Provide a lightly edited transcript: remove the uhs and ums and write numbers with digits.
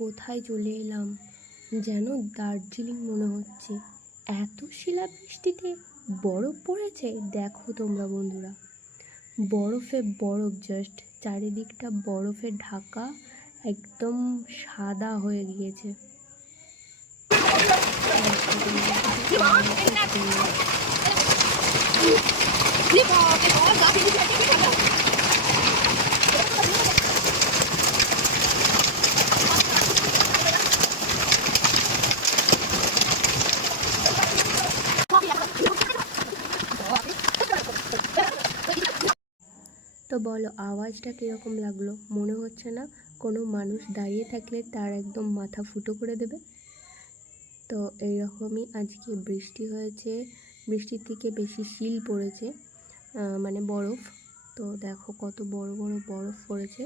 কোথায় চলে এলাম যেন দার্জিলিং মনে হচ্ছে। এত শিলাবৃষ্টিতে বরফ পড়েছে দেখো তোমরা বন্ধুরা। বরফে বরফ, জাস্ট চারিদিকটা বরফে ঢাকা, একদম সাদা হয়ে গিয়েছে। তো বলো আওয়াজটা কীরকম লাগলো? মনে হচ্ছে না কোনো মানুষ দাঁড়িয়ে থাকলে তার একদম মাথা ফুটো করে দেবে? তো এইরকমই আজকে বৃষ্টি হয়েছে, বৃষ্টির থেকে বেশি শিল পড়েছে, মানে বরফ। তো দেখো কত বড় বড় বরফ পড়েছে।